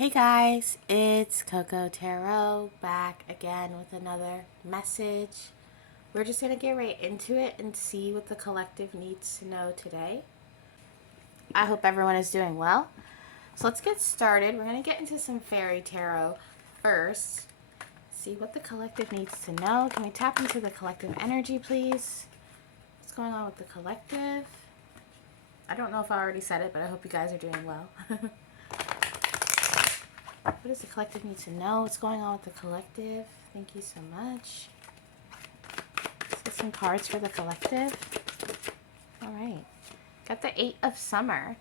Hey guys, it's CocoaTarot back again with another message. We're just going to get right into it and see what the collective needs to know today. I hope everyone is doing well. So let's get started. We're going to get into some fairy tarot first. See what the collective needs to know. Can we tap into the collective energy, please? What's going on with the collective? I don't know if I already said it, but I hope you guys are doing well. What does the collective need to know? What's going on with the collective? Thank you so much. Let's get some cards for the collective. All right. Got the 8 of Summer.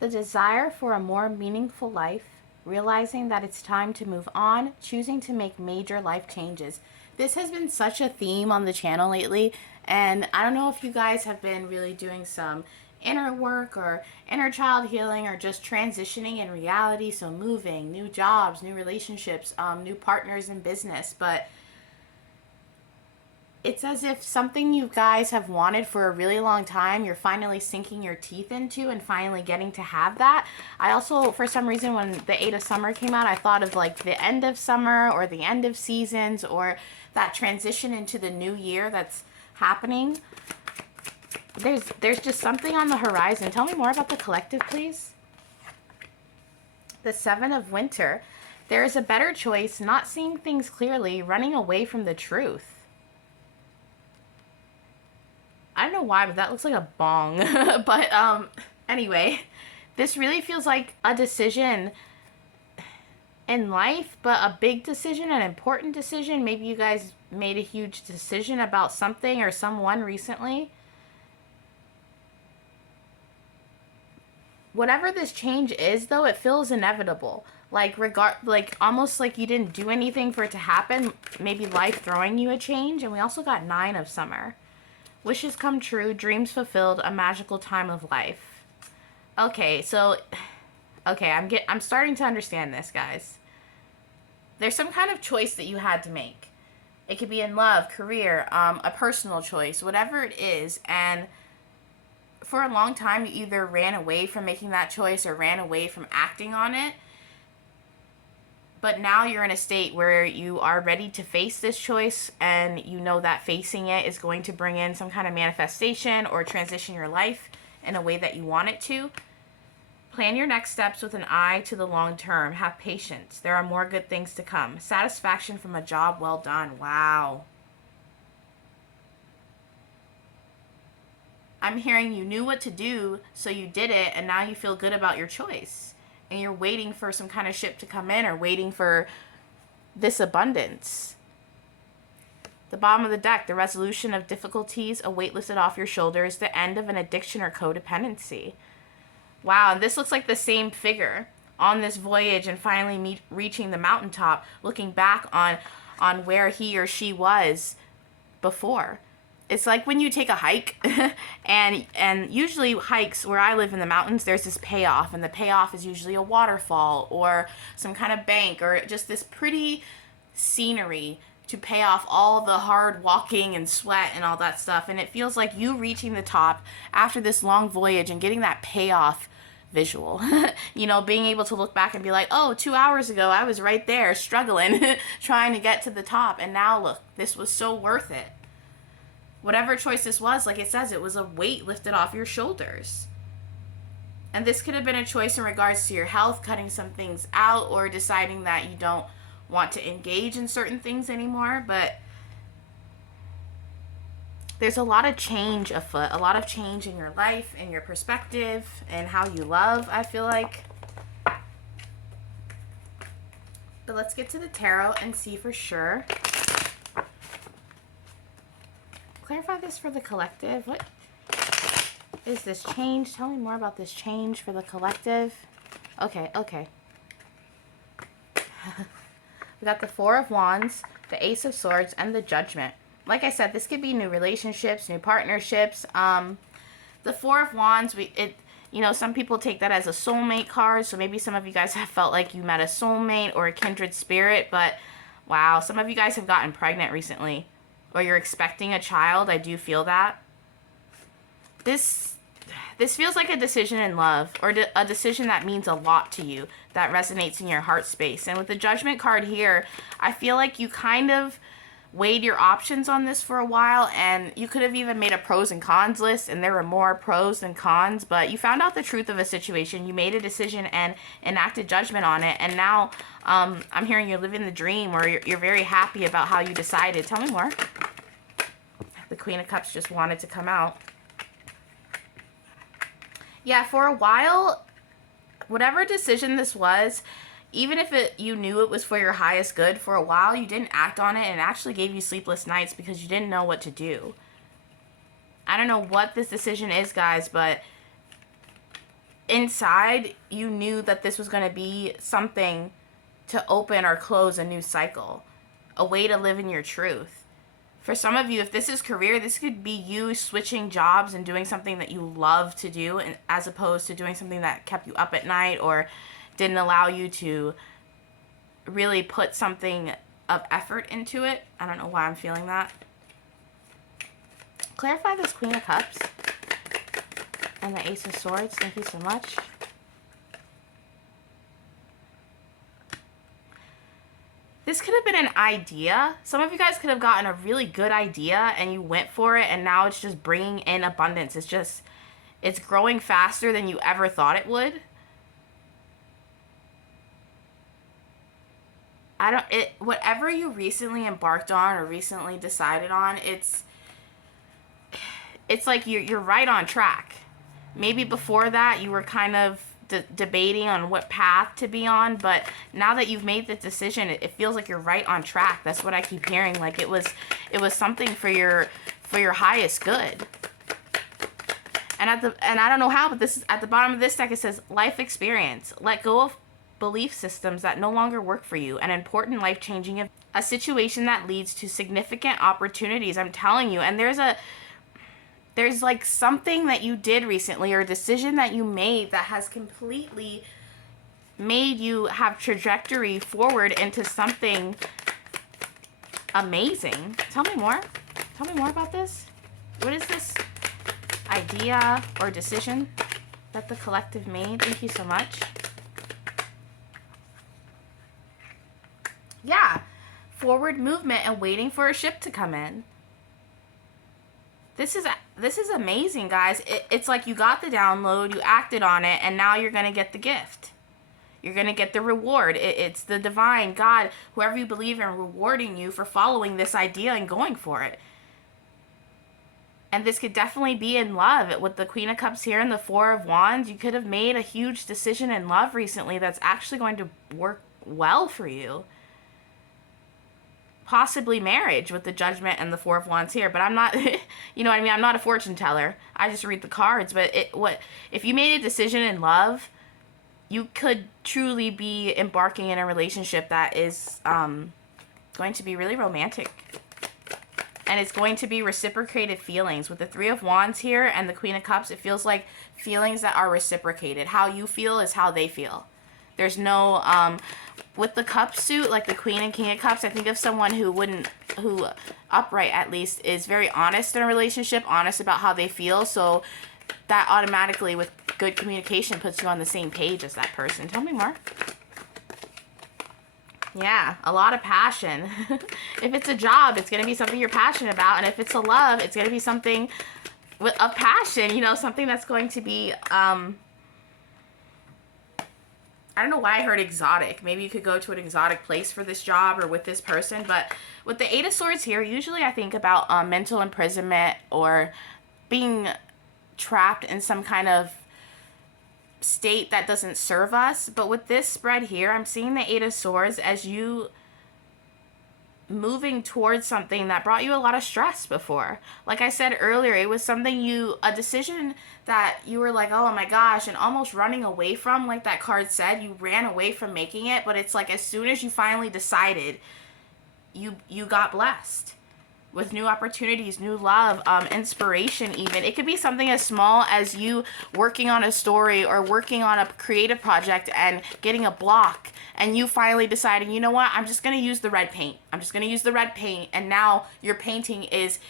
The desire for a more meaningful life, realizing that it's time to move on, choosing to make major life changes. This has been such a theme on the channel lately, and I don't know if you guys have been really doing some inner work or inner child healing or just transitioning in reality, so moving, new jobs, new relationships, new partners in business, but it's as if something you guys have wanted for a really long time, you're finally sinking your teeth into and finally getting to have that. I also, for some reason, when the 8 of Summer came out, I thought of like the end of summer or the end of seasons or that transition into the new year that's happening. There's just something on the horizon. Tell me more about the collective, please. The 7 of Winter. There is a better choice, not seeing things clearly, running away from the truth. I don't know why, but that looks like a bong. But anyway, this really feels like a decision in life, but a big decision, an important decision. Maybe you guys made a huge decision about something or someone recently. Whatever this change is, though, it feels inevitable. Like almost like you didn't do anything for it to happen. Maybe life throwing you a change. And we also got 9 of Summer. Wishes come true, dreams fulfilled, a magical time of life. Okay, so I'm starting to understand this, guys. There's some kind of choice that you had to make. It could be in love, career, a personal choice, whatever it is, and for a long time, you either ran away from making that choice or ran away from acting on it. But now you're in a state where you are ready to face this choice, and you know that facing it is going to bring in some kind of manifestation or transition your life in a way that you want it to. Plan your next steps with an eye to the long term. Have patience. There are more good things to come. Satisfaction from a job well done. Wow. I'm hearing you knew what to do, so you did it, and now you feel good about your choice. And you're waiting for some kind of ship to come in or waiting for this abundance. The bottom of the deck, the resolution of difficulties, a weight lifted off your shoulders, the end of an addiction or codependency. Wow, and this looks like the same figure on this voyage and finally reaching the mountaintop, looking back on where he or she was before. It's like when you take a hike and usually hikes where I live in the mountains, there's this payoff, and the payoff is usually a waterfall or some kind of bank or just this pretty scenery to pay off all the hard walking and sweat and all that stuff. And it feels like you reaching the top after this long voyage and getting that payoff visual. You know, being able to look back and be like, oh, 2 hours ago I was right there struggling trying to get to the top, and now look, this was so worth it. Whatever choice this was, like it says, it was a weight lifted off your shoulders. And this could have been a choice in regards to your health, cutting some things out, or deciding that you don't want to engage in certain things anymore. But there's a lot of change afoot, a lot of change in your life, in your perspective, and how you love, I feel like. But let's get to the tarot and see for sure. Clarify this for the collective. What is this change? Tell me more about this change for the collective. Okay. We got the 4 of Wands, the Ace of Swords, and the Judgment. Like I said, this could be new relationships, new partnerships. The 4 of Wands, some people take that as a soulmate card, so maybe some of you guys have felt like you met a soulmate or a kindred spirit, but wow, some of you guys have gotten pregnant recently. Or you're expecting a child. I do feel that. This This feels like a decision in love, or a decision that means a lot to you, that resonates in your heart space. And with the Judgment card here, I feel like you kind of weighed your options on this for a while, and you could have even made a pros and cons list, and there were more pros than cons, but you found out the truth of a situation, you made a decision and enacted judgment on it, and now I'm hearing you're living the dream, or you're very happy about how you decided. Tell me more. The Queen of Cups just wanted to come out. Yeah, for a while, whatever decision this was, even if you knew it was for your highest good, for a while you didn't act on it, and it actually gave you sleepless nights because you didn't know what to do. I don't know what this decision is, guys, but inside you knew that this was going to be something to open or close a new cycle, a way to live in your truth. For some of you, if this is career, this could be you switching jobs and doing something that you love to do, as opposed to doing something that kept you up at night or didn't allow you to really put something of effort into it. I don't know why I'm feeling that. Clarify this Queen of Cups and the Ace of Swords. Thank you so much. This could have been an idea. Some of you guys could have gotten a really good idea and you went for it, and now it's just bringing in abundance. It's growing faster than you ever thought it would. Whatever you recently embarked on or recently decided on, it's like you're right on track. Maybe before that you were kind of debating on what path to be on, but now that you've made the decision, it feels like you're right on track. That's what I keep hearing. Like it was something for your highest good. And I don't know how, but this is at the bottom of this deck. It says life experience. Let go of belief systems that no longer work for you. An important life-changing event. A situation that leads to significant opportunities. I'm telling you. And there's like something that you did recently, or a decision that you made that has completely made you have trajectory forward into something amazing. Tell me more. Tell me more about this. What is this idea or decision that the collective made? Thank you so much. Yeah. Forward movement and waiting for a ship to come in. This is amazing, guys. It's like you got the download, you acted on it, and now you're going to get the gift. You're going to get the reward. It's the divine, God, whoever you believe in, rewarding you for following this idea and going for it. And this could definitely be in love. With the Queen of Cups here and the Four of Wands, you could have made a huge decision in love recently that's actually going to work well for you. Possibly marriage with the Judgment and the Four of Wands here, but I'm not, you know what I mean? I'm not a fortune teller. I just read the cards, but if you made a decision in love, you could truly be embarking in a relationship that is going to be really romantic. And it's going to be reciprocated feelings. With the Three of Wands here and the Queen of Cups, it feels like feelings that are reciprocated. How you feel is how they feel. There's no, with the cup suit, like the Queen and King of Cups, I think of someone who upright at least, is very honest in a relationship, honest about how they feel. So that automatically, with good communication, puts you on the same page as that person. Tell me more. Yeah, a lot of passion. If it's a job, it's going to be something you're passionate about. And if it's a love, it's going to be something of passion, you know, something that's going to be, I don't know why I heard exotic. Maybe you could go to an exotic place for this job or with this person. But with the Eight of Swords here, usually I think about mental imprisonment or being trapped in some kind of state that doesn't serve us. But with this spread here, I'm seeing the Eight of Swords as you moving towards something that brought you a lot of stress before. Like I said earlier, it was something a decision that you were like, oh my gosh, and almost running away from, like that card said, you ran away from making it. But it's like as soon as you finally decided, you got blessed with new opportunities, new love, inspiration even. It could be something as small as you working on a story or working on a creative project and getting a block, and you finally deciding, you know what, I'm just going to use the red paint. I'm just going to use the red paint, and now your painting is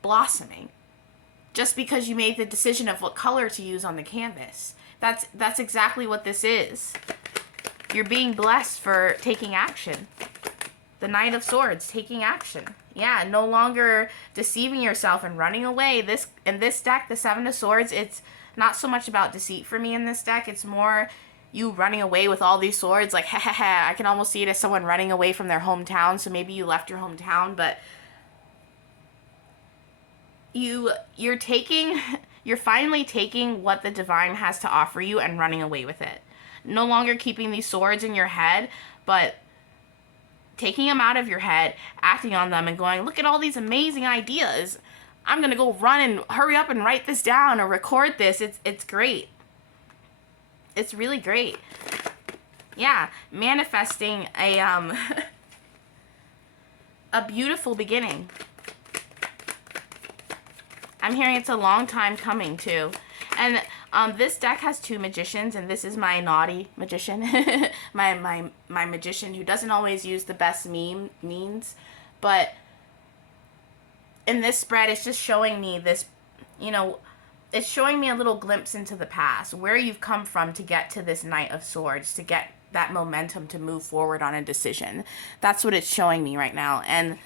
blossoming. just because you made the decision of what color to use on the canvas. That's exactly what this is. You're being blessed for taking action. The Knight of Swords, taking action. Yeah, no longer deceiving yourself and running away. In this deck, the Seven of Swords, it's not so much about deceit for me in this deck. It's more you running away with all these swords. Like, I can almost see it as someone running away from their hometown. So maybe you left your hometown, but you're finally taking what the divine has to offer you and running away with it. No longer keeping these swords in your head, but taking them out of your head, acting on them, and going, look at all these amazing ideas. I'm going to go run and hurry up and write this down or record this. It's great. It's really great. Yeah, manifesting a beautiful beginning. I'm hearing it's a long time coming, too. And this deck has two magicians, and this is my naughty magician. my magician who doesn't always use the best means. But in this spread, it's just showing me this, it's showing me a little glimpse into the past, where you've come from to get to this Knight of Swords, to get that momentum to move forward on a decision. That's what it's showing me right now. And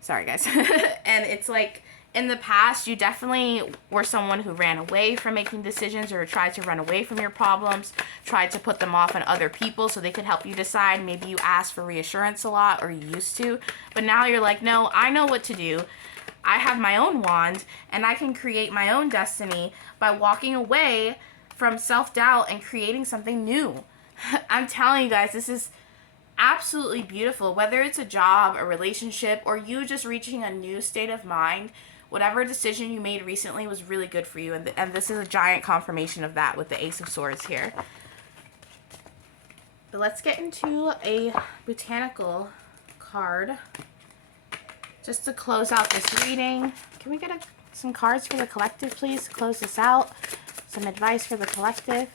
sorry, guys. And it's like, in the past, you definitely were someone who ran away from making decisions or tried to run away from your problems, tried to put them off on other people so they could help you decide. Maybe you asked for reassurance a lot, or you used to. But now you're like, no, I know what to do. I have my own wand, and I can create my own destiny by walking away from self-doubt and creating something new. I'm telling you guys, this is absolutely beautiful. Whether it's a job, a relationship, or you just reaching a new state of mind, whatever decision you made recently was really good for you. And this is a giant confirmation of that with the Ace of Swords here. But let's get into a botanical card just to close out this reading. Can we get some cards for the collective, please? Close this out. Some advice for the collective.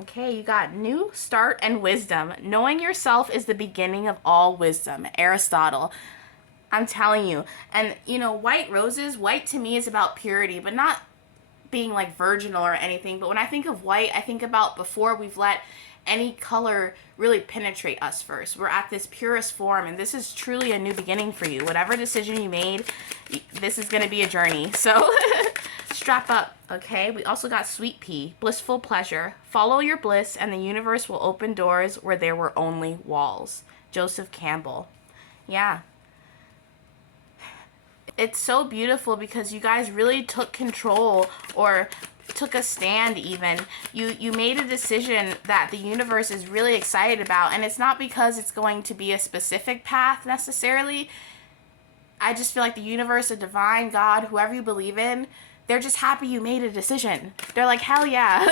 Okay, you got new start and wisdom. Knowing yourself is the beginning of all wisdom. Aristotle. I'm telling you. And, white roses, white to me is about purity, but not being like virginal or anything. But when I think of white, I think about before we've let any color really penetrate us first. We're at this purest form, and this is truly a new beginning for you. Whatever decision you made, this is going to be a journey. So strap up, okay? We also got sweet pea, blissful pleasure. Follow your bliss, and the universe will open doors where there were only walls. Joseph Campbell. Yeah. It's so beautiful because you guys really took control, or took a stand even. You made a decision that the universe is really excited about, and it's not because it's going to be a specific path necessarily. I just feel like the universe, a divine God, whoever you believe in, they're just happy you made a decision. They're like, hell yeah,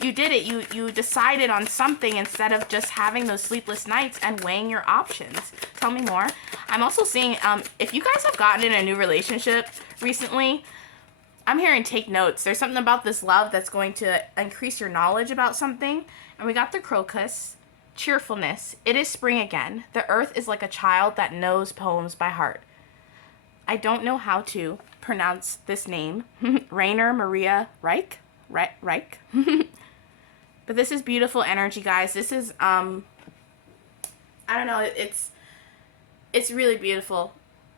you did it. You decided on something instead of just having those sleepless nights and weighing your options. Tell me more. I'm also seeing, if you guys have gotten in a new relationship recently, I'm hearing take notes. There's something about this love that's going to increase your knowledge about something. And we got the crocus, cheerfulness. It is spring again. The earth is like a child that knows poems by heart. I don't know how to pronounce this name. Rainer Maria Reich? Reich? But this is beautiful energy, guys. This is, I don't know, it's really beautiful.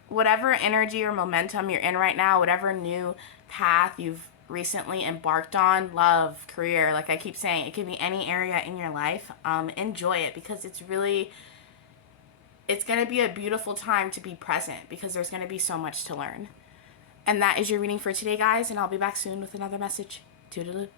Whatever energy or momentum you're in right now, whatever new path you've recently embarked on, love, career, like I keep saying, it could be any area in your life. Enjoy it, because it's going to be a beautiful time to be present, because there's going to be so much to learn. And that is your reading for today, guys, and I'll be back soon with another message. Toodaloo.